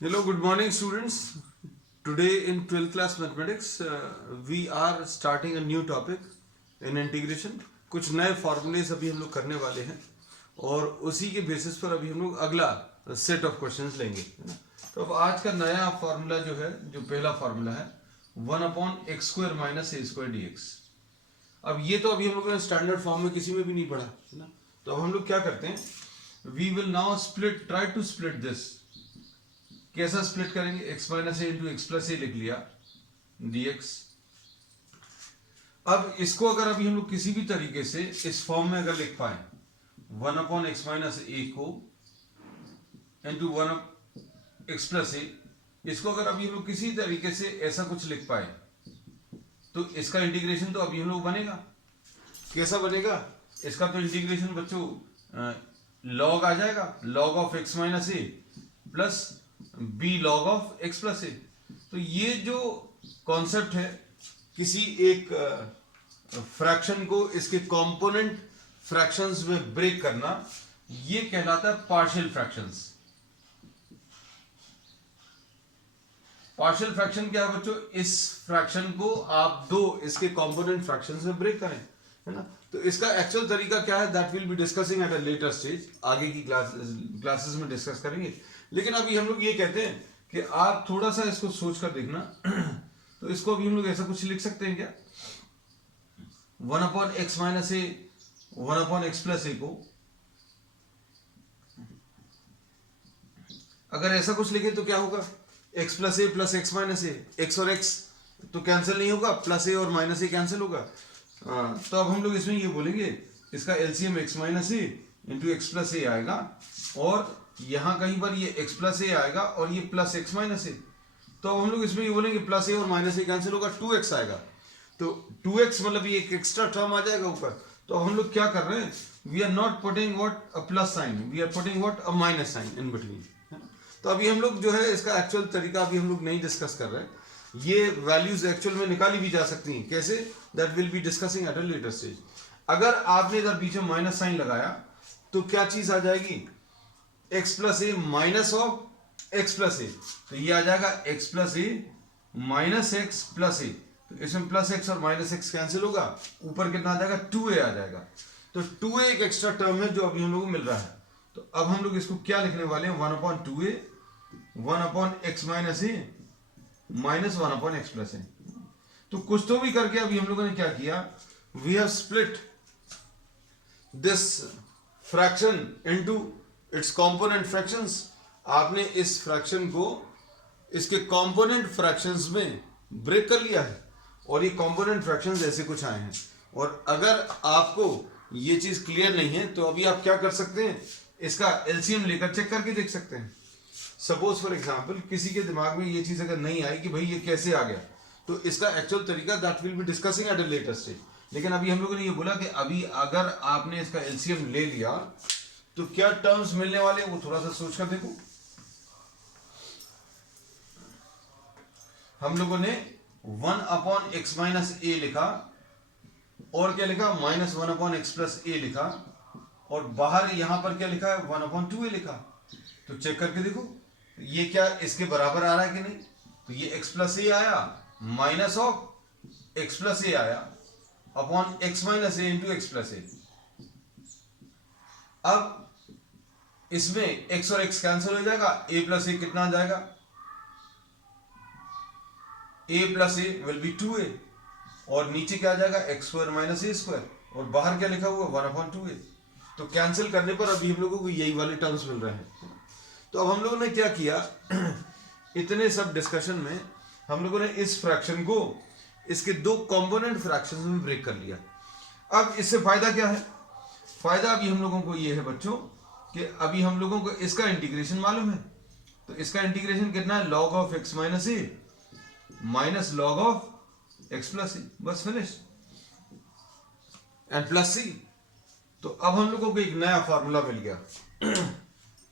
Hello, good morning, students. Today in 12th class mathematics, we are starting a new topic in integration. कुछ नए formulas अभी हम लोग करने वाले हैं और उसी के बेसिस पर अभी हम लोग अगला सेट ऑफ क्वेश्चंस लेंगे, है ना। तो अब आज का नया फार्मूला जो है, जो पहला फार्मूला है 1/x² - a² dx। अब ये तो अभी हम लोगों ने स्टैंडर्ड फॉर्म में किसी में भी नहीं पढ़ा, है ना। तो अब हम लोग क्या करते हैं, we will now try to split this. कैसा स्प्लिट करेंगे, x - a into x plus a लिख लिया dx। अब इसको अगर अभी हम लोग किसी भी तरीके से इस फॉर्म में अगर लिख पाए 1/x - a को इंटू 1x प्लस ए, इसको अगर अभी हम लोग किसी तरीके से ऐसा कुछ लिख पाए तो इसका इंटीग्रेशन तो अभी हम लोग बनेगा। कैसा बनेगा इसका तो इंटीग्रेशन बच्चों, लॉग आ जाएगा, log of x - a plus b log of x plus a. तो ये जो कॉन्सेप्ट है, किसी एक फ्रैक्शन को इसके कंपोनेंट फ्रैक्शंस में ब्रेक करना, ये कहलाता है पार्शियल फ्रैक्शंस। पार्शियल फ्रैक्शन क्या है बच्चों, इस फ्रैक्शन को आप दो इसके कंपोनेंट फ्रैक्शंस में ब्रेक करें, है ना। तो इसका एक्चुअल तरीका क्या है, that will be discussing at a later stage, आगे की क्लासेस में डिस्कस करेंगे। लेकिन अभी हम लोग ये कहते हैं कि आप थोड़ा सा इसको सोच कर देखना। तो इसको अभी हम लोग ऐसा कुछ लिख सकते हैं क्या, 1/x - a 1/x प्लस ए को अगर ऐसा कुछ लिखे तो क्या होगा, x प्लस ए प्लस एक्स माइनस ए, एक्स और x तो कैंसिल नहीं होगा, प्लस ए और माइनस ए कैंसिल होगा। तो अब हम लोग इसमें ये बोलेंगे, इसका एलसीएम x माइनस ए इंटू एक्स प्लस ए आएगा, और यहां कहीं पर ये x प्लस ए आएगा और ये प्लस एक्स माइनस ए। तो अब हम लोग इसमें ये बोलेंगे प्लस ए और माइनस ए कैंसिल होगा, 2x आएगा। तो 2x मतलब ये एक एक्स्ट्रा टर्म आ जाएगा ऊपर। तो हम लोग क्या कर रहे हैं, we are not putting what a plus sign, we are putting what a minus sign in between. तो अभी हम लोग जो है इसका एक्चुअल तरीका अभी हम लोग नहीं डिस्कस कर रहे हैं। ये वैल्यूज एक्चुअल में निकाली भी जा सकती हैं, कैसे, that will be discussing at a later stage. अगर आपने इधर बीच में माइनस साइन लगाया तो क्या चीज आ जाएगी, x plus a minus of x plus a. तो ये आ जाएगा x plus a minus x plus a. तो इसमें प्लस एक्स और माइनस एक्स कैंसिल होगा, ऊपर कितना आ जाएगा, 2a आ जाएगा। तो 2a एक एक्स्ट्रा टर्म है जो अभी हम लोग को मिल रहा है। तो अब हम लोग इसको क्या लिखने वाले हैं, 1/2a 1/x minus a minus 1/x plus a. तो कुछ तो भी करके अभी हम लोगों ने क्या किया, we have split this fraction into its component fractions. आपने इस फ्रैक्शन को इसके कंपोनेंट फ्रैक्शंस में ब्रेक कर लिया है, और ये कंपोनेंट फ्रैक्शंस ऐसे कुछ आए हैं। और अगर आपको ये चीज क्लियर नहीं है तो अभी आप क्या कर सकते हैं, इसका एलसीएम लेकर चेक करके देख सकते हैं। सपोज फॉर एग्जांपल किसी के दिमाग में ये चीज अगर नहीं आई कि भाई ये कैसे आ गया, तो इसका एक्चुअल तरीका that will be discussing at a later stage. लेकिन अभी हम लोगों ने ये बोला कि अभी अगर आपने इसका एलसीएम ले लिया तो क्या टर्म्स मिलने वाले हैं, वो थोड़ा सा सोच कर देखो। हम लोगों ने 1/x माइनस ए लिखा, और क्या लिखा, -1/x प्लस ए लिखा, और बाहर यहां पर क्या लिखा है, 1/2a लिखा। तो चेक करके देखो ये क्या इसके बराबर आ रहा है कि नहीं। तो ये x प्लस ए आया, माइनस ऑफ x प्लस ए आया upon x minus A into x plus a. अब इसमें x और x कैंसिल हो जाएगा, a प्लस ए कितना आ जाएगा, a plus A will be 2a, और नीचे क्या आ जाएगा, x² माइनस a², और बाहर क्या लिखा हुआ 1/2a। तो कैंसिल करने पर अभी हम लोगों को यही वाले टर्म्स मिल रहे हैं। तो अब हम लोगों ने क्या किया, इतने सब डिस्कशन में हम लोगों ने इस फ्रैक्शन को इसके दो कंपोनेंट फ्रैक्शंस में ब्रेक कर लिया। अब इससे फायदा क्या है, फायदा अभी हम लोगों को ये है बच्चों कि अभी हम लोगों को इसका इंटीग्रेशन मालूम है। तो इसका इंटीग्रेशन कितना है, log of x minus a minus log of x plus a, बस फिनिश, एंड प्लस सी। तो अब हम लोगों को एक नया फॉर्मूला मिल गया।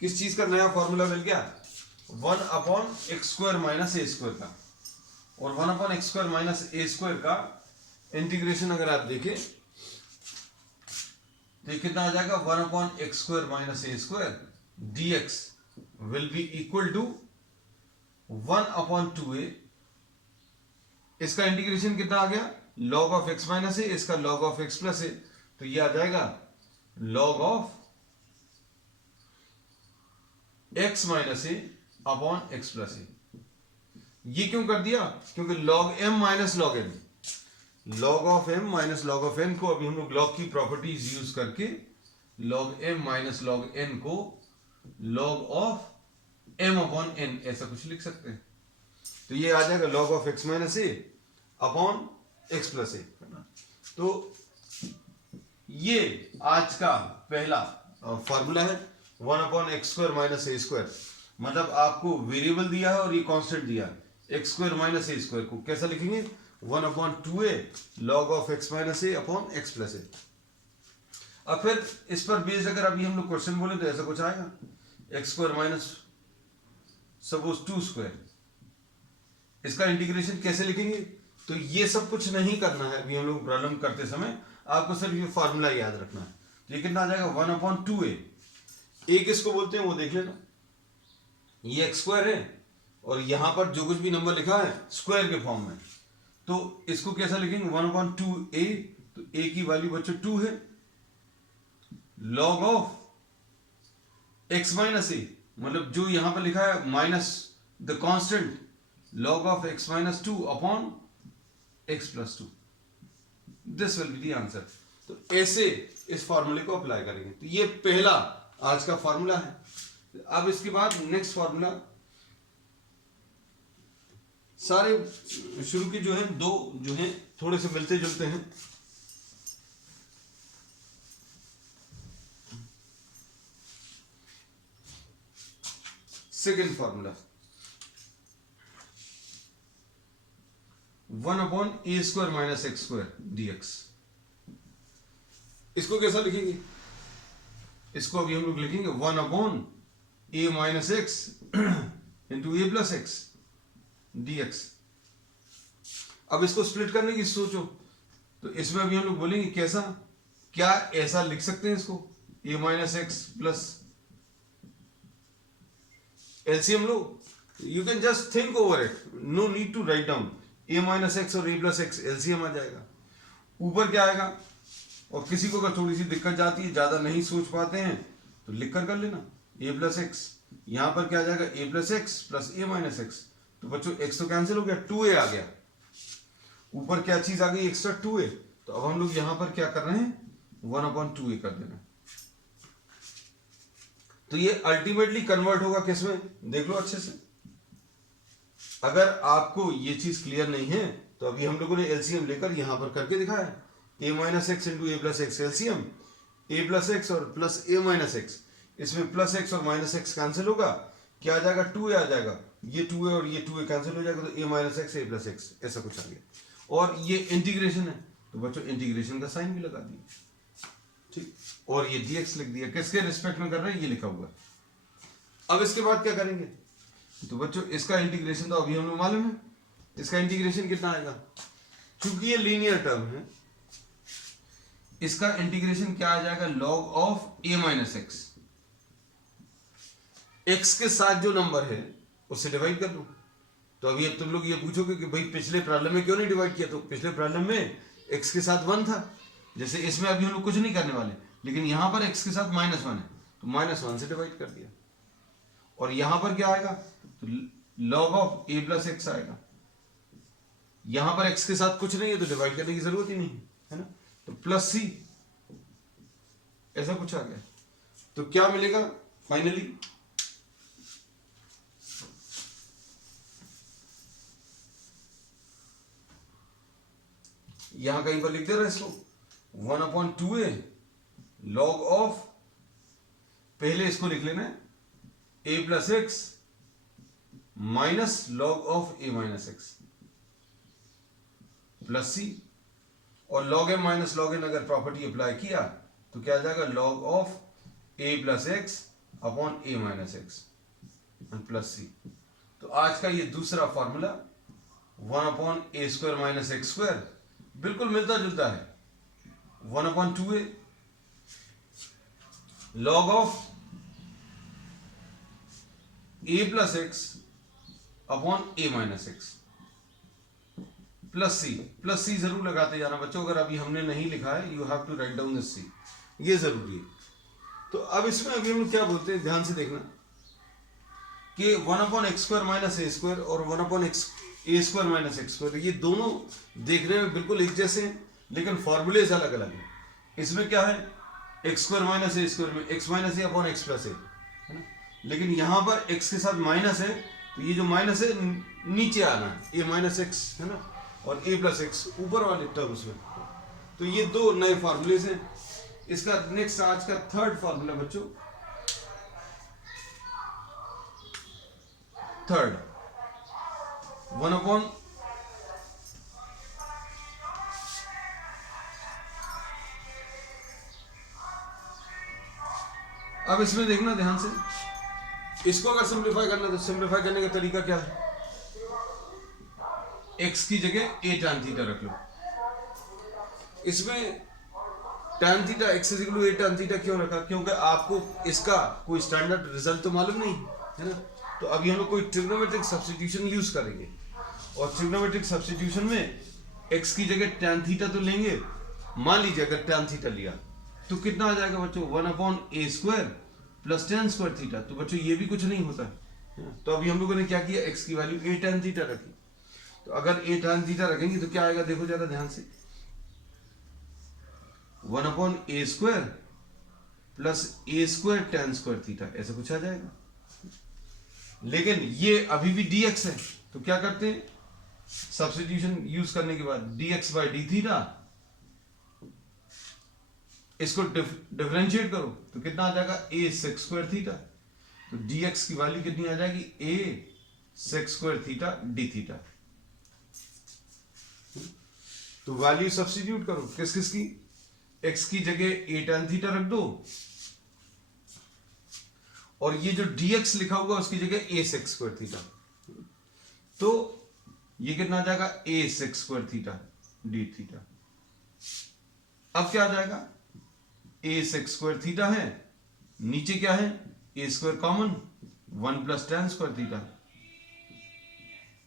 किस चीज का नया फॉर्मूला मिल गया, 1/x² माइनस a² का। और 1/x² माइनस a² का इंटीग्रेशन अगर आप देखें तो ये कितना आ जाएगा, 1/x² minus a² dx will be equal to 1/2a, इसका इंटीग्रेशन कितना आ गया, log of x minus a, इसका log of x plus a, तो ये आ जाएगा log of x minus a upon x plus a. ये क्यों कर दिया, क्योंकि log m minus log n, log of m minus log of n को अभी हम लोग log की प्रॉपर्टीज यूज करके log m minus log n को log of m upon n ऐसा कुछ लिख सकते हैं। तो ये आ जाएगा log of x minus a upon x plus a. तो ये आज का पहला फॉर्मूला है 1/x² माइनस ए स्क्वायर, मतलब आपको वेरिएबल दिया है और ये कांस्टेंट दिया है x² माइनस ए स्क्वायर को कैसा लिखेंगे 1/2a log of x minus a upon x plus a. अब फिर इस पर बेस्ड अगर अभी हम लोग क्वेश्चन बोले तो ऐसा कुछ आएगा x² माइनस सपोज 2², इसका इंटीग्रेशन कैसे लिखेंगे, तो ये सब कुछ नहीं करना है अभी हम लोग प्रॉब्लम करते समय, आपको सिर्फ ये फॉर्मूला याद रखना है। तो ये कितना आ जाएगा 1/2a, a किसको बोलते हैं वो देख लेना, ये x² है और यहां पर जो कुछ भी नंबर लिखा है स्क्वायर के फॉर्म में, तो इसको कैसा लिखेंगे 1/2a, तो a की वैल्यू बच्चों 2 है, log ऑफ x माइनस ए, मतलब जो यहां पर लिखा है minus the constant log of x minus 2 upon x plus 2, this will be the answer. तो ऐसे इस फॉर्मूले को अप्लाई करेंगे। तो ये पहला आज का फॉर्मूला है। अब इसके बाद नेक्स्ट फॉर्मूला, सारे शुरू के जो है दो जो है थोड़े से मिलते जुलते हैं। Second formula 1/a² minus x² dx, इसको कैसा लिखेंगे, इसको अभी हम लोग लिखेंगे 1/a minus x into a plus x dx। अब इसको स्प्लिट करने की सोचो, तो इसमें अभी हम लोग बोलेंगे कैसा, क्या ऐसा लिख सकते हैं इसको a minus x plus LCM लो, you can just think over it, no need to write down, a minus x और a प्लस एक्स एलसीएम आ जाएगा। ऊपर क्या आएगा, और किसी को अगर थोड़ी सी दिक्कत जाती है, ज्यादा नहीं सोच पाते हैं, तो लिख कर लेना a प्लस एक्स, यहां पर क्या आ जाएगा a plus x plus a minus x, तो बच्चों x तो कैंसिल हो गया, 2a आ गया, ऊपर क्या चीज आ गई एक्स्ट्रा 2a, तो अब हम लोग यहां पर क्या कर रहे हैं 1/2a कर देना। तो ये अल्टीमेटली कन्वर्ट होगा किसमें, देख लो अच्छे से। अगर आपको ये चीज क्लियर नहीं है तो अभी हम लोगों ने एलसीएम लेकर यहां पर करके दिखाया है, a minus x into A plus x LCM, a plus x और प्लस a माइनस एक्स, इसमें प्लस एक्स और माइनस एक्स कैंसिल होगा, क्या आ जाएगा 2a आ जाएगा, ये 2a और ये 2a कैंसिल हो जाएगा, तो a minus x a plus x ऐसा कुछ आ गया। और ये इंटीग्रेशन है, तो बच्चों इंटीग्रेशन का साइन भी लगा दिया, ठीक, और ये dx लिख दिया, किसके रिस्पेक्ट में कर रहे हैं ये लिखा हुआ है। अब इसके बाद क्या करेंगे, तो बच्चों इसका इंटीग्रेशन तो अभी हम लोग मालूम है, इसका इंटीग्रेशन कितना आएगा, क्योंकि ये लीनियर टर्म है, इसका इंटीग्रेशन क्या आ जाएगा log of a minus x, x के साथ जो नंबर है उससे डिवाइड कर लो। तो अभी अब तुम लोग ये पूछोगे कि भाई पिछले प्रॉब्लम में क्यों नहीं डिवाइड किया, तो पिछले प्रॉब्लम में एक्स के साथ 1 था, जैसे इसमें अभी हम लोग कुछ नहीं करने वाले, लेकिन यहां पर एक्स के साथ -1 है, तो -1 से डिवाइड कर दिया। और यहां पर क्या आएगा, तो log of a plus x आएगा, यहां पर x के साथ कुछ नहीं है तो डिवाइड करने की जरूरत ही नहीं है ना, तो प्लस c ऐसा कुछ आ गया। तो क्या मिलेगा फाइनली, यहां कहीं पर लिख दे रहा है इसको 1/2a log ऑफ, पहले इसको लिख लेना है a plus x minus log of a minus x plus c, और log m minus log n अगर प्रॉपर्टी अप्लाई किया तो क्या आ जाएगा log of a plus x upon a minus x plus c। तो आज का ये दूसरा फॉर्मूला 1/a² माइनस x² बिल्कुल मिलता जुलता है, 1/2a log of a plus x upon a minus x plus c जरूर लगाते जाना बच्चों, अगर अभी हमने नहीं लिखा है, you have to write down this c, ये जरूरी है। तो अब इसमें अभी हम लोग क्या बोलते हैं, ध्यान से देखना कि 1 upon x square minus a square और 1 अपॉन एक्स ए स्क्वायर माइनस एक्स स्क्वायर, ये दोनों देखने में बिल्कुल एक जैसे हैं, लेकिन फॉर्मूलेज अलग अलग हैं। इसमें क्या है, x square minus a square में x minus a upon x plus ए है ना, लेकिन यहाँ पर एक्स के साथ माइनस है, तो ये जो माइनस है नीचे आना है, ए माइनस एक्स है ना, और ए प्लस एक्स ऊपर वाले टर्म्स में। तो ये दो नए फॉर्मूलेज हैं। इसका नेक्स्ट आज का थर्ड फॉर्मूला बच्चों, थर्ड 1 अपॉन अब इसमें देखना ध्यान से, इसको अगर सिंप्लीफाई करना है तो सिंप्लीफाई करने का तरीका क्या है, x की जगह a tan थीटा रख लो। इसमें tan theta x equal to a tan theta क्यों रखा, क्योंकि आपको इसका कोई स्टैंडर्ड रिजल्ट तो मालूम नहीं है ना, तो अभी हम लोग कोई ट्रिग्नोमेट्रिक सब्स्टिट्यूशन यूज करेंगे, और ट्रिग्नोमेट्रिक सब्स्टिट्यूशन में x की जगह tan थीटा तो लेंगे। मान लीजिए अगर tan थीटा लिया तो कितना आ जाएगा बच्चों, 1 upon a square plus tan square theta. तो बच्चों ये भी कुछ नहीं होता है, तो अभी हम लोगों ने क्या किया, x की वैल्यू a tan थीटा रखी। तो अगर a tan थीटा रखेंगे तो क्या आएगा, देखो ज्यादा ध्यान से, 1 upon a square plus a square tan square theta, ऐसा कुछ आ जाएगा। लेकिन ये अभी भी dx है, तो क्या करते हैं, सब्स्टिट्यूशन यूज करने के बाद dx बाई डी थीटा, इसको डिफरेंशिएट करो तो कितना आ जाएगा, a सेक स्क्वायर थीटा। तो dx की वैल्यू कितनी आ जाएगी, a sec square theta d theta. तो वैल्यू सब्स्टिट्यूट करो किस किस की, x की जगह a tan थीटा रख दो, और ये जो dx लिखा होगा उसकी जगह a सेक स्क्वायर थीटा, तो ये कितना आ जाएगा, a sec square theta d theta. अब क्या आ जाएगा, a सेक स्क्वायर थीटा है, नीचे क्या है, a square common 1 plus tan square theta,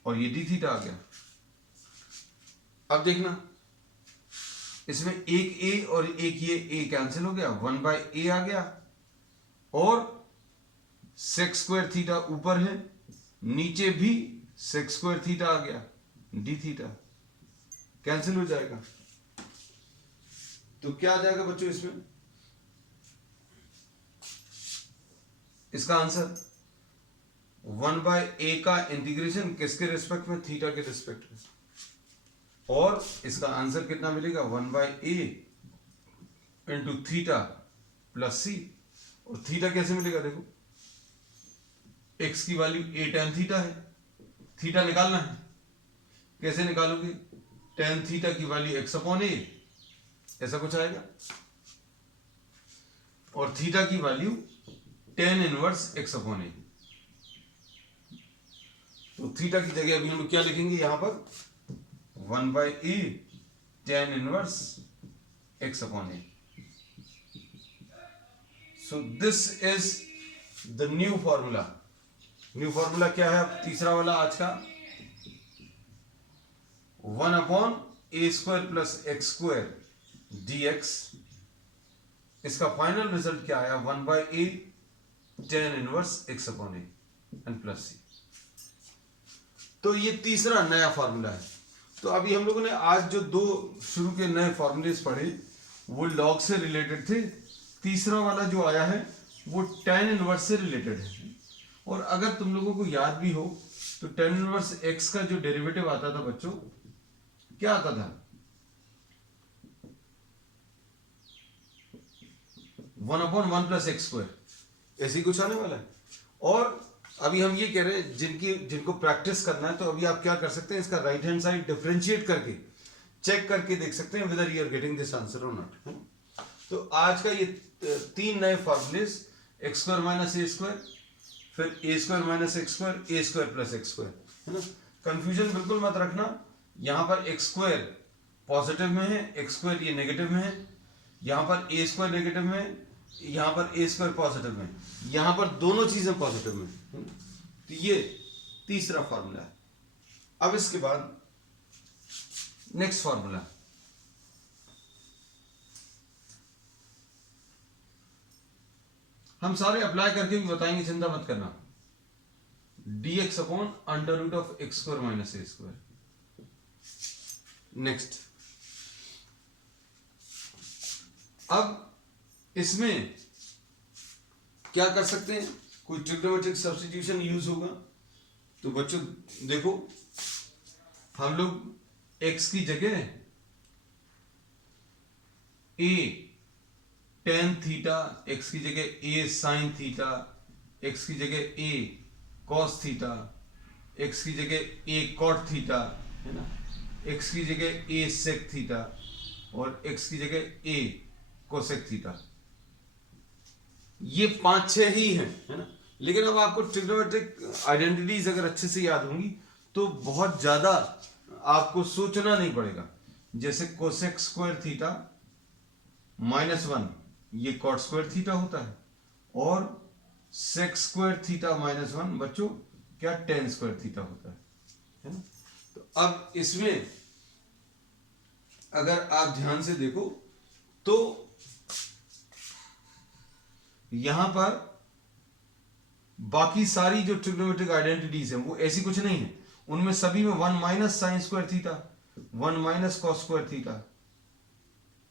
और ये डी थीटा आ गया। अब देखना इसमें एक a और एक ये a कैंसिल हो गया, 1 बाई ए आ गया, और सेक स्क्वायर थीटा ऊपर है, नीचे भी सेक स्क्वायर थीटा आ गया, डी थीटा कैंसिल हो जाएगा। तो क्या आ जाएगा बच्चों इसमें, इसका आंसर 1 बाय ए का इंटीग्रेशन किसके रिस्पेक्ट में, थीटा के रिस्पेक्ट में, और इसका आंसर कितना मिलेगा, 1 by a into theta plus c. और थीटा कैसे मिलेगा, देखो x की वैल्यू a tan थीटा है, थीटा निकालना है, कैसे निकालोगे, tan थीटा की वैल्यू x अपॉन ए, ऐसा कुछ आएगा, और थीटा की value tan inverse x upon a. तो थीटा की जगह अभी हम लोग क्या लिखेंगे, यहां पर 1 by a tan inverse x upon a. So this is the new formula. New formula क्या है, तीसरा वाला आज का, 1 upon a square plus x square d x. इसका फाइनल रिजल्ट क्या आया, 1 by a tan inverse x upon a and plus c. तो ये तीसरा नया फॉर्मूला है। तो अभी हम लोगों ने आज जो दो शुरू के नए फॉर्मूलेस पढ़े वो लॉग से रिलेटेड थे, तीसरा वाला जो आया है वो tan इनवर्स से रिलेटेड है। और अगर तुम लोगों को याद भी हो तो tan इनवर्स x का जो डेरिवेटिव आता था बच्चों, क्या आता था, 1 अपॉन 1 प्लस एक्स स्क्वायर, ऐसे ही कुछ आने वाला है। और अभी हम ये कह रहे हैं जिनको प्रैक्टिस करना है, तो अभी आप क्या कर सकते हैं, इसका राइट हैंड साइड डिफरेंशिएट करके चेक करके देख सकते हैं whether you are getting this answer और नॉट। तो आज का ये तीन नए formulas, x square minus a square, फिर a square minus x square, a square plus x square, है ना। कंफ्यूजन बिल्कुल मत रखना, यहाँ पर एक्स स्क्वायर पॉजिटिव में है, एक्स स्क्वायर ये नेगेटिव में है, यहाँ पर ए स्क्वायर नेगेटिव में है, यहाँ पर ए स्क्वायर पॉजिटिव में, यहाँ पर दोनों चीजें पॉजिटिव में। तो ये तीसरा फॉर्मूला है। अब इसके बाद नेक्स्ट फॉर्मूला, हम सारे अप्लाई करके भी बताएंगे, चिंता मत करना। dx upon under root of x square minus a square. Next, अब इसमें क्या कर सकते हैं, कोई ट्रिग्नोमेट्रिक सब्स्टिट्यूशन यूज होगा। तो बच्चों देखो, हम लोग x की जगह a टेन थीटा, x की जगह a साइन थीटा, x की जगह a कॉस थीटा, x की जगह a कॉट थीटा, है ना, x की जगह a सेक थीटा और x की जगह a कोसेक थीटा। ये 5-6 ही हैं, है ना। लेकिन अब आपको ट्रिग्नोमेट्रिक आइडेंटिटीज अगर अच्छे से याद होंगी तो बहुत ज्यादा आपको सोचना नहीं पड़ेगा। जैसे कोसेक स्क्वायर थीटा -1 ये कॉट स्क्वायर थीटा होता है, और सेक स्क्वायर थीटा -1 बच्चों क्या टेन स्क्वायर थीटा होता है ना। तो अब इसमें अगर आप ध्यान से देखो तो यहां पर बाकी सारी जो ट्रिग्नोमेट्रिक आइडेंटिटीज हैं वो ऐसी कुछ नहीं है, उनमें सभी में 1 minus sine square theta, 1 minus cos square theta,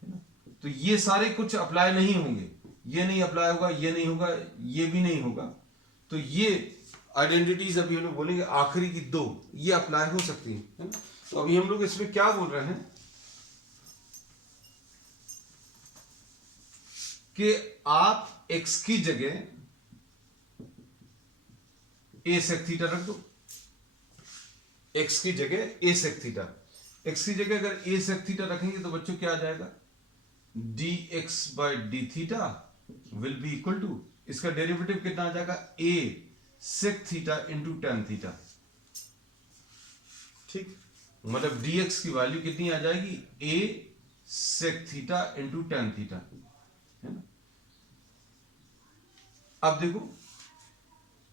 है ना। तो ये सारे कुछ अप्लाई नहीं होंगे, ये नहीं अप्लाई होगा, ये नहीं होगा, ये भी नहीं होगा। तो ये आइडेंटिटीज अभी हम लोग बोलेंगे आखिरी की 2 ये अप्लाई हो सकती है ना। तो अभी हम लोग इसमें क्या बोल रहे हैं कि आप x की जगह a सेक थीटा रख दो। x की जगह a सेक थीटा, x की जगह अगर a सेक थीटा रखेंगे तो बच्चों क्या आ जाएगा, dx by d theta will be equal to, इसका डेरिवेटिव कितना आ जाएगा, a sec theta into tan theta. ठीक, मतलब dx की वैल्यू कितनी आ जाएगी, a sec theta into tan theta, है ना। अब देखो,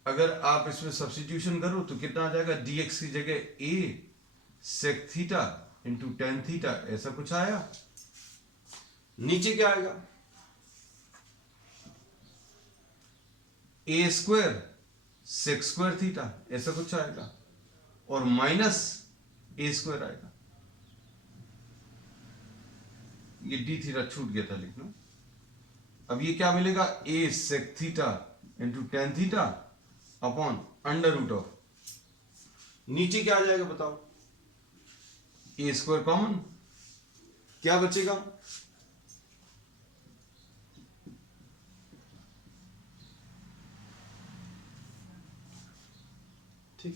अगर आप इसमें सब्स्टिट्यूशन करो तो कितना आ जाएगा, dx की जगह a sec theta into tan theta, ऐसा कुछ आया। नीचे क्या आएगा, a square sec square theta, ऐसा कुछ आएगा, और माइनस a स्क्वायर आएगा। ये d थीटा छूट गया था लिखना। अब ये क्या मिलेगा, a sec theta into tan theta upon under root of, नीचे क्या आ जाएगा बताओ, a स्क्वायर कॉमन, क्या बचेगा, ठीक।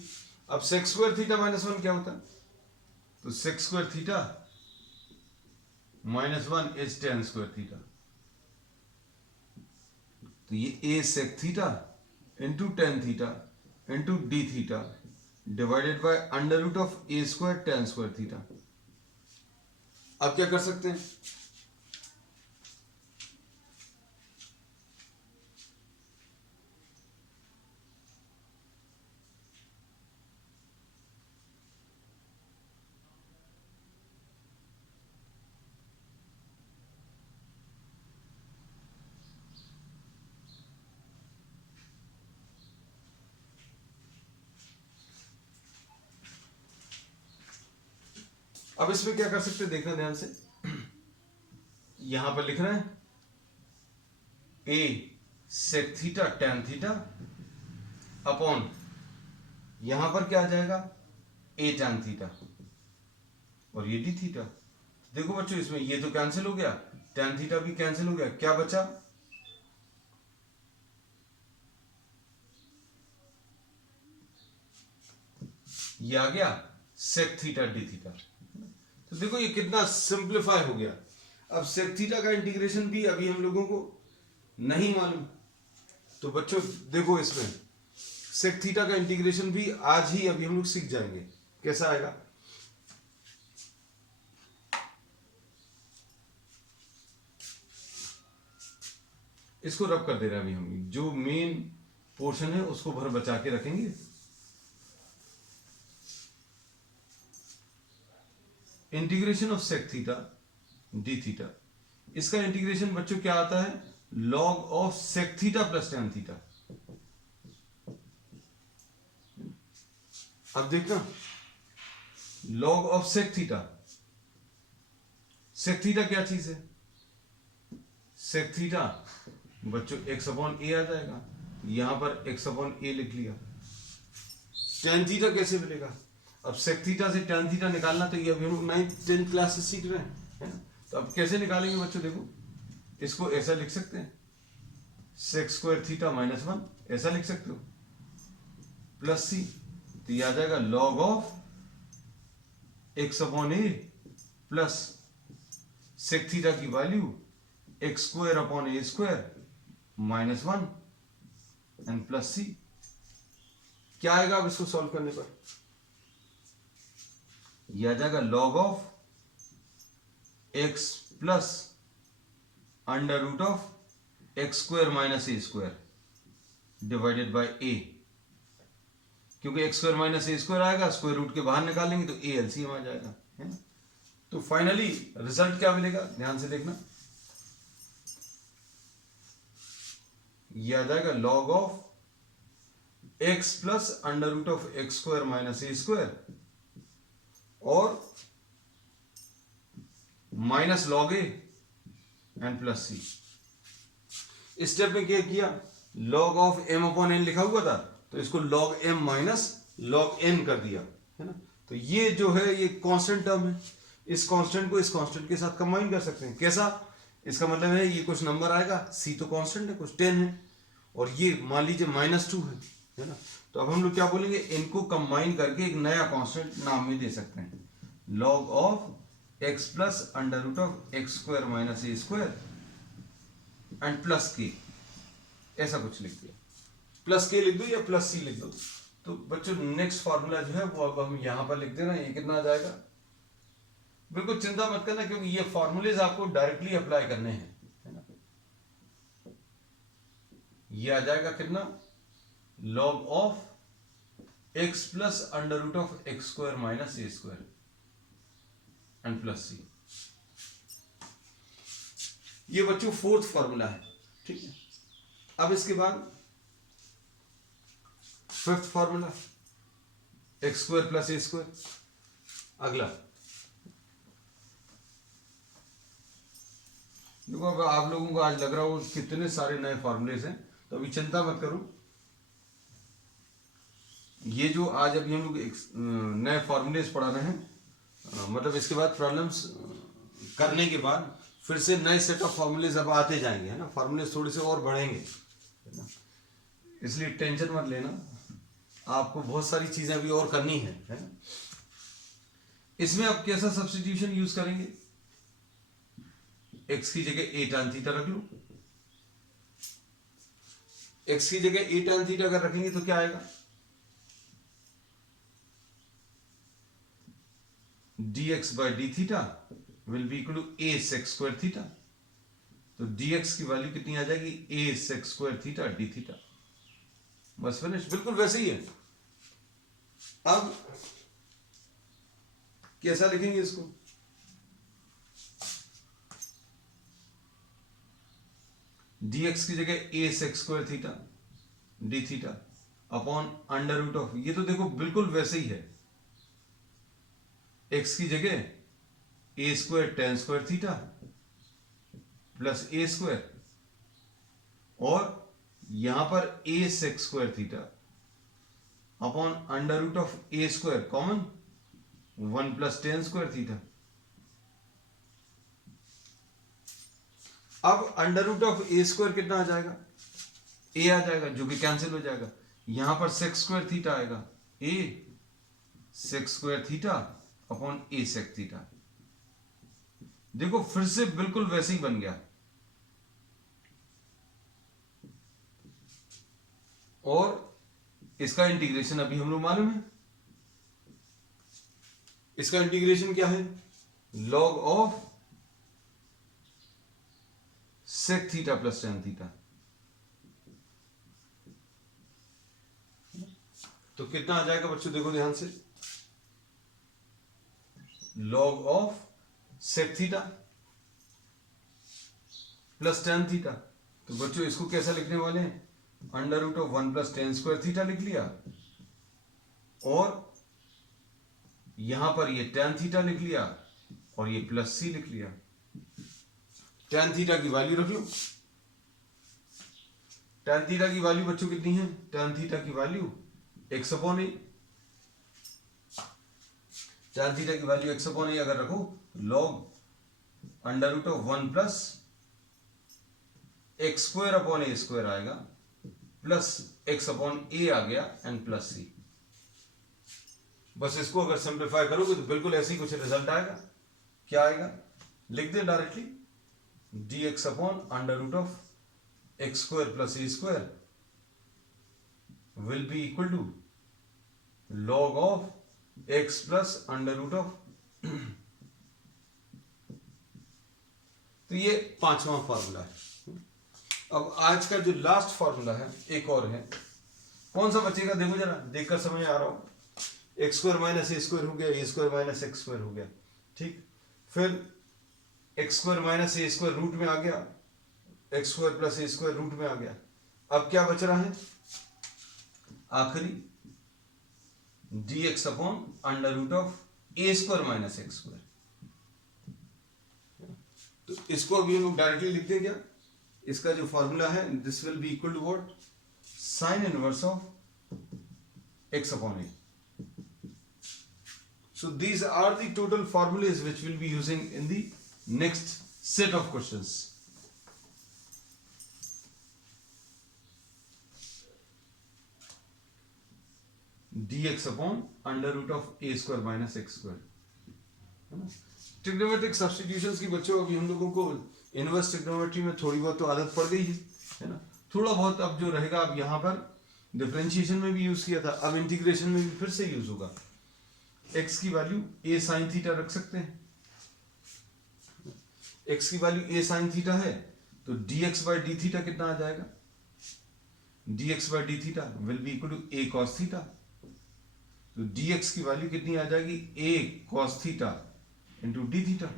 अब सेक स्क्वायर थीटा -1 क्या होता है, तो sec square theta -1 is tan square theta. तो ये a sec theta into tan theta into d theta divided by under root of a square tan square theta. अब क्या कर सकते हैं, अब इसमें क्या कर सकते हैं, देखना ध्यान से, यहां पर लिख रहे हैं a sec theta tan theta upon, यहां पर क्या आ जाएगा, a टेन थीटा और ये डी थीटा। देखो बच्चों, इसमें ये तो कैंसिल हो गया, टेन थीटा भी कैंसिल हो गया, क्या बचा, ये आ गया सेक थीटा डी थीटा। तो देखो ये कितना सिंप्लीफाई हो गया। अब सेक थीटा का इंटीग्रेशन भी अभी हम लोगों को नहीं मालूम, तो बच्चों देखो इसमें सेक थीटा का इंटीग्रेशन भी आज ही अभी हम लोग सीख जाएंगे, कैसा आएगा। इसको रब कर दे रहे हैं अभी हम, जो मेन पोर्शन है उसको भर बचा के रखेंगे। Integration of sec theta d theta, इसका इंटीग्रेशन बच्चों क्या आता है, log of sec theta plus tan theta. अब देखना, log of sec theta, sec theta क्या चीज है, सेक थीटा बच्चों एक्स अपॉन ए आ जाएगा, यहां पर एक्स अपॉन ए लिख लिया। टेन थीटा कैसे मिलेगा, अब सेक थीटा से टेन थीटा निकालना, तो ये अभी हम 9th-10th क्लास से सीख रहे हैं, है ना। तो अब कैसे निकालेंगे बच्चों, देखो इसको ऐसा लिख सकते हैं, सेक स्क्वायर थीटा माइनस 1, ऐसा लिख सकते हो, प्लस सी, तो ये आ जाएगा log of x upon a plus sec theta की value x square upon a square minus 1 and plus c. क्या आएगा अब इसको सॉल्व करने पर, यह आ जाएगा log of x plus under root of x square minus a square divided by a, क्योंकि x square minus a square आएगा, स्क्वायर रूट के बाहर निकालेंगे तो ए एलसीएम आ जाएगा, है ना। तो फाइनली रिजल्ट क्या मिलेगा, ध्यान से देखना, यह आ जाएगा log of x plus under root of x square minus a square और minus log a and plus c. Step में क्या किया, log of m upon n लिखा हुआ था, तो इसको log m minus log n कर दिया, है ना। तो ये जो है ये कांस्टेंट टर्म है, इस कांस्टेंट को इस कांस्टेंट के साथ कंबाइन कर सकते हैं। कैसा, इसका मतलब है ये कुछ नंबर आएगा, सी तो कांस्टेंट है, कुछ 10 है, और ये मान लीजिए -2 है ना। तो अब हम लोग क्या बोलेंगे, इनको कंबाइन करके एक नया कांस्टेंट नाम में दे सकते हैं, log of x plus under root of x square minus a square and plus के, ऐसा कुछ लिख दिया, प्लस के लिख दो या प्लस सी लिख दो। तो बच्चों नेक्स्ट फॉर्मूला जो है वो अब हम यहां पर लिख देना, ये कितना आ जाएगा, बिल्कुल चिंता मत करना, क्योंकि ये फॉर्मूलेज आपको डायरेक्टली अप्लाई करने हैं, है ना। ये आ जाएगा कितना, log of x plus under root of x square minus a square and plus c. ये बच्चों फोर्थ फॉर्मूला है, ठीक है। अब इसके बाद fifth formula, x square plus a square. अगला देखो, अब आप लोगों को आज लग रहा हो कितने सारे नए फॉर्मूलेज हैं, तो अभी चिंता मत करो, ये जो आज अभी हम लोग नए फॉर्मूलेज पढ़ा रहे हैं, मतलब इसके बाद प्रॉब्लम्स करने के बाद फिर से नए सेट ऑफ फॉर्मूलेज अब आते जाएंगे, है ना। फॉर्मूलेज थोड़े से और बढ़ेंगे, है ना, इसलिए टेंशन मत लेना, आपको बहुत सारी चीजें अभी और करनी है ना। इसमें आप कैसा सब्स्टिट्यूशन यूज करेंगे, एक्स की जगह ए tan थीटा रख लो, एक्स की जगह ए tan थीटा अगर रखेंगे तो क्या आएगा, dx by d theta will be equal to a sec square theta. तो dx की वैल्यू कितनी आ जाएगी, a sec square theta d theta, बस फिनिश, बिल्कुल वैसे ही है। अब कैसा लिखेंगे इसको, dx की जगह a sec square theta d theta upon under root of, ये तो देखो बिल्कुल वैसे ही है, x की जगह a square tan square theta plus a square, और यहां पर a sec square theta upon under root of a square common 1 plus tan square theta. अब under root of a square कितना आ जाएगा, a आ जाएगा, जो कि कैंसिल हो जाएगा, यहां पर sec स्क्वायर थीटा आएगा, a sec square theta upon a sec theta. देखो फिर से बिल्कुल वैसे ही बन गया, और इसका इंटीग्रेशन अभी हम लोग मालूम है, इसका इंटीग्रेशन क्या है, log of sec theta plus tan theta. तो कितना आ जाएगा बच्चों, देखो ध्यान से, log of sec theta plus tan theta. तो बच्चों इसको कैसा लिखने वाले हैं, under root of 1 plus tan square theta लिख लिया, और यहां पर ये tan थीटा लिख लिया, और ये प्लस c लिख लिया। tan थीटा की वैल्यू रख लो। tan थीटा की वैल्यू बच्चों कितनी है, tan थीटा की value x upon a. tan theta की वैल्यू x अपॉन ए अगर रखो, log under root of 1 plus x square upon a square आएगा, प्लस एक्स अपॉन ए आ गया, एंड प्लस सी। बस इसको अगर सिंप्लीफाई करोगे तो बिल्कुल ऐसे ही कुछ रिजल्ट आएगा। क्या आएगा, लिख दे directly, d x upon under root of x square plus a square will be equal to log of x plus under root of. तो ये पांचवा फॉर्मूला है। अब आज का जो लास्ट फॉर्मूला है एक और है, कौन सा बचेगा देखो जरा, देखकर समझ आ रहा हो। X square minus a square हो गया, a square minus x square हो गया, ठीक। फिर x square minus a square root में आ गया, x square plus a square root में आ गया। अब क्या बच रहा है आखिरी, d x upon under root of a square minus x square. तो इसको अभी हम लोग डायरेक्टली लिख दें क्या, इसका जो फॉर्मूला है, this will be equal to what, sine inverse of x upon a. So these are the total formulas which we'll be using in the next set of questions. dx upon under root of a square minus x square, है ना। Trigonometric substitutions की बच्चों अभी हम लोगों को inverse trigonometry में थोड़ी बहुत तो आदत पड़ गई है ना। थोड़ा बहुत अब जो रहेगा, अब यहाँ पर डिफरेंशिएशन में भी यूज किया था, अब इंटीग्रेशन में भी फिर से यूज होगा। x की वैल्यू a साइन थीटा रख सकते हैं, x की वैल्यू a साइन थीटा है, तो dx बाई डी थीटा कितना आ जाएगा, dx by d theta will be equal to a cos theta. तो dx की वैल्यू कितनी आ जाएगी, a cos theta into d theta.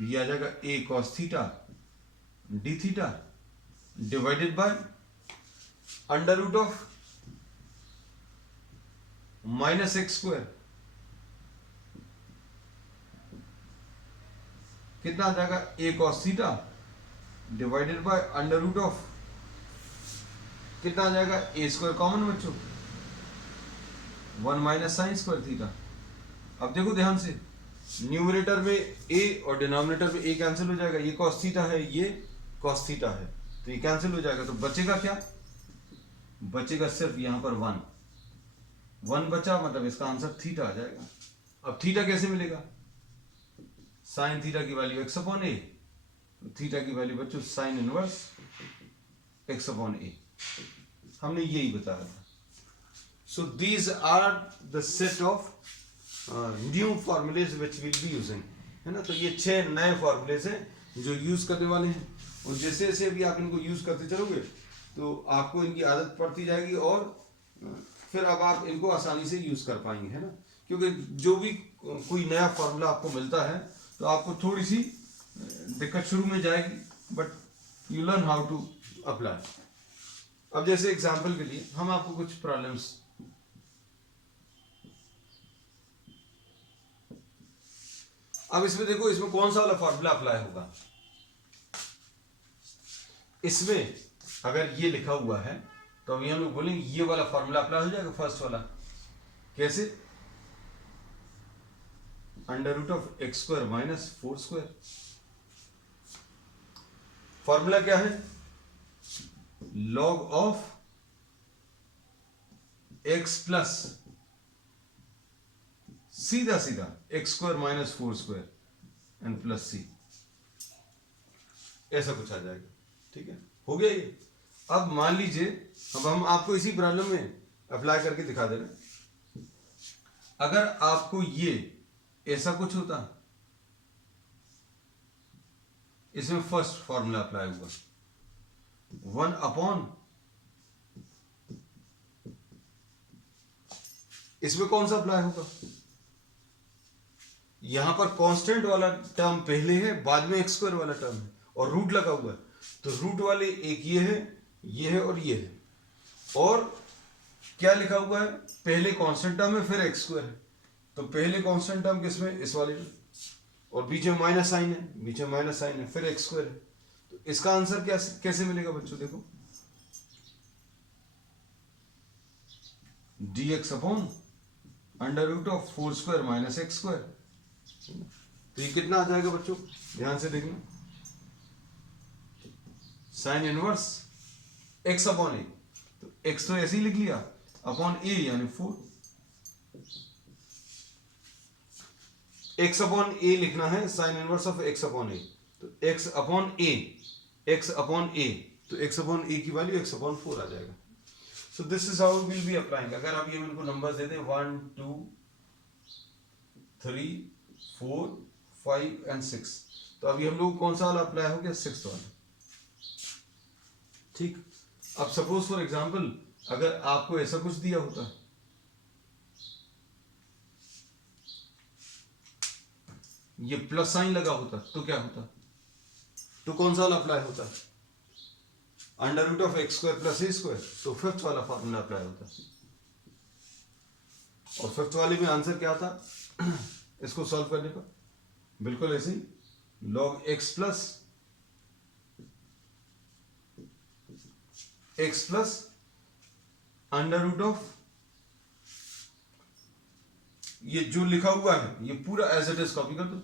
ये आ जाएगा a cos theta d theta divided by under root of minus x square, कितना आ जाएगा, a cos theta divided by under root of, कितना आ जाएगा, a स्क्वायर कॉमन बच्चों, 1 माइनस साइन स्क्वायर थीटा। अब देखो ध्यान से, न्यूमरेटर में a और डिनोमिनेटर में a कैंसिल हो जाएगा, ये cos थीटा है, ये cos थीटा है, तो ये कैंसिल हो जाएगा। तो बचेगा क्या, बचेगा सिर्फ यहां पर 1 बचा, मतलब इसका आंसर थीटा आ जाएगा। अब थीटा कैसे मिलेगा, साइन थीटा की वैल्यू x अपॉन ए, तो थीटा की वैल्यू बच्चों sine inverse x upon a, हमने यही बताया था। So these are the set of new formulas which will be using, है ना। तो ये 6 नए फॉर्मूलेज हैं जो यूज करने वाले हैं, और जैसे जैसे भी आप इनको यूज करते चलोगे तो आपको इनकी आदत पड़ती जाएगी, और फिर अब आप इनको आसानी से यूज कर पाएंगे, है ना। क्योंकि जो भी कोई नया फॉर्मूला आपको मिलता है तो आपको थोड़ी सी दिक्कत शुरू में जाएगी, but you learn how to apply. अब जैसे एग्जांपल के लिए हम आपको कुछ प्रॉब्लम्स, अब इसमें देखो, इसमें कौन सा वाला फॉर्मूला अप्लाई होगा। इसमें अगर ये लिखा हुआ है तो अभी हम लोग बोलेंगे ये वाला फॉर्मूला अप्लाई हो जाएगा, फर्स्ट वाला। कैसे, under root of x square minus 4 square. Formula क्या है, लॉग ऑफ एक्स प्लस सीधा सीधा x square minus 4 square and plus c, ऐसा कुछ आ जाएगा, ठीक है। हो गया ये। अब मान लीजिए, अब हम आपको इसी प्रॉब्लम में अप्लाई करके दिखा दे रहे। अगर आपको ये ऐसा कुछ होता, इसमें फर्स्ट फॉर्मूला अप्लाई हुआ, 1 अपॉन, इसमें कौन सा अप्लाई होगा, यहाँ पर कांस्टेंट वाला टर्म पहले है, बाद में एक्स स्क्वायर वाला टर्म है और रूट लगा हुआ है, तो रूट वाले एक ये है और ये है। और क्या लिखा हुआ है, पहले कांस्टेंट टर्म है फिर एक्स स्क्वायर है, तो पहले कांस्टेंट टर्म किसमें, इस वाले में, और बीच में माइनस साइन है, बीच में माइनस साइन है, फिर एक्स स्क्वायर है। तो इसका आंसर क्या कैसे मिलेगा बच्चों, देखो dx upon under root of 4 square minus x square. तो ये कितना आ जाएगा बच्चों, ध्यान से देखना, sine inverse x upon a, तो x तो ऐसे ही लिख लिया, अपॉन ए यानी 4, x अपॉन ए लिखना है, sine inverse of x upon a, तो x upon a, x upon a, तो x अपॉन ए की वैल्यू x अपॉन 4 आ जाएगा। सो this is how will be applying. अगर आप ये मेरे को नंबर्स दे दें 1 2 3 4 5 एंड 6, तो अभी हम लोग कौन सा वाला अप्लाई हो गया, 6th वाला। ठीक, अब सपोज फॉर एग्जांपल अगर आपको ऐसा कुछ दिया होता, ये प्लस साइन लगा होता, तो क्या होता, तो कौन सा वाला अप्लाई होता, under root of x square plus a square, तो 5th वाला फॉर्मूला अप्लाई होता। और 5th वाले में आंसर क्या था इसको सॉल्व करने पर, बिल्कुल ऐसे ही, log x plus under root of, ये जो लिखा हुआ है ये पूरा एज इट इज कॉपी कर दो,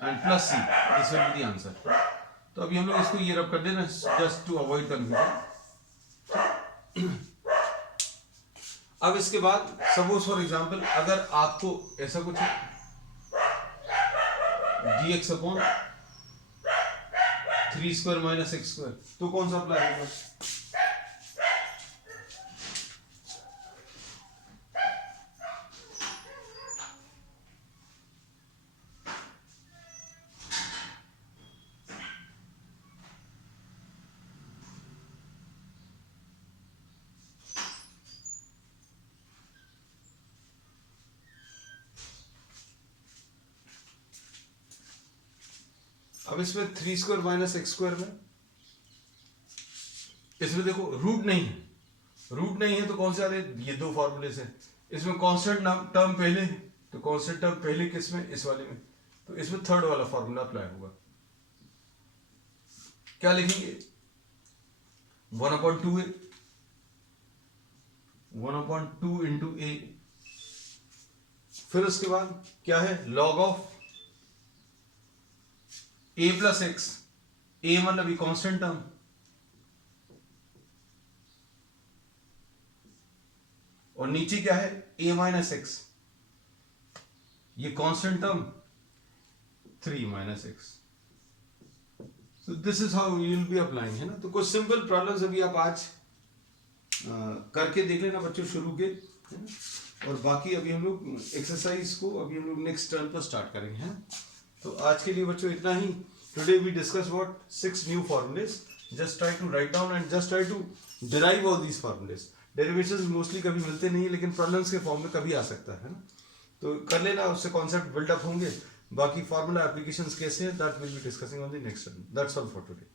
and plus c, this will be the answer. तो अभी हम लोग इसको ये रब कर देना जस्ट टू अवॉइड कंफ्यूजन। अब इसके बाद सपोज फॉर एग्जांपल अगर आपको ऐसा कुछ dx upon 3 square minus x square, तो कौन सा अप्लाई होगा, अब इसमें 3 स्क्वायर माइनस एक्स स्क्वायर में, इसमें देखो रूट नहीं है, रूट नहीं है तो कौन से आ रहे, ये दो फॉर्मूले से, इसमें कांस्टेंट टर्म पहले है, तो कांस्टेंट टर्म पहले किस में, इस वाले में, तो इसमें 3rd वाला फॉर्मूला अप्लाई होगा। क्या लिखेंगे, 1/2 है, 1/2 इंटू ए, फिर उसके बाद क्या है, log of a plus x, a मतलब ये कांस्टेंट टर्म, और नीचे क्या है, a माइनस एक्स, ये constant term 3 minus x. So this is how you will be applying, है ना। तो कुछ सिंपल प्रॉब्लम्स अभी आप आज करके देख लेना बच्चों शुरू के, है ना? और बाकी अभी हम लोग एक्सरसाइज को अभी हम लोग नेक्स्ट टर्न पर स्टार्ट करेंगे, है। तो आज के लिए बच्चों इतना ही। Today we discuss what 6 new formulas, just try to write down and just try to derive all these formulas. Derivations mostly कभी मिलते नहीं, लेकिन प्रॉब्लम्स के फॉर्म में कभी आ सकता है ना, तो कर लेना, उससे कॉन्सेप्ट बिल्डअप होंगे। बाकी फार्मूला एप्लीकेशंस कैसे हैं, that will be discussing on the next turn. That's all for today.